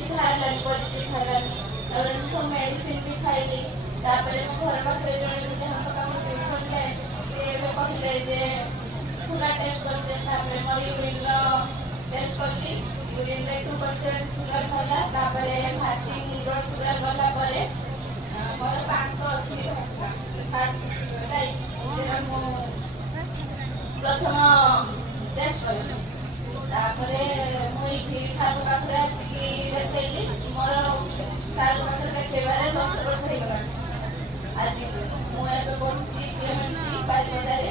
କିଛି ବାହାରିଲାନି, ପଜିଟିଭ ବାହାରିଲାନି। ତାପରେ ମୁଁ ସବୁ ମେଡିସିନ ବି ଖାଇଲି। ତାପରେ ମୋ ଘର ପାଖରେ ଜଣେ ଦିଦିଙ୍କ ପାଖକୁ ଟ୍ୟୁସନ ଯାଏ, ସେ ଏବେ କହିଲେ ଯେ ସୁଗାର ଟେଷ୍ଟ କରିଲେ। ତାପରେ ମୋର ୟୁରିନର ଟେଷ୍ଟ କଲି, ୟୁରିନରେ 2% ସୁଗାର ବାହାରିଲା। ତାପରେ ଫାଷ୍ଟିଂ ବ୍ଲଡ୍ ସୁଗାର ଗଲା ପରେ ମୋର 580 ବାହାରିଲା। ଫାଷ୍ଟ ମୁଁ ପ୍ରଥମ ଟେଷ୍ଟ କଲି। ତାପରେ ମୁଁ ଏଇଠି ସାର୍ଙ୍କ ପାଖରେ ଆସିକି ଦେଖେଇଲି। ମୋର ସାର୍ଙ୍କ ପାଖରେ ଦେଖେଇବାରେ 10 ବର୍ଷ ହେଇଗଲାଣି। ଆଜି ମୁଁ ଏବେ ପଢୁଛି ପିଏମଏଲଟି ବାରିପଦାରେ।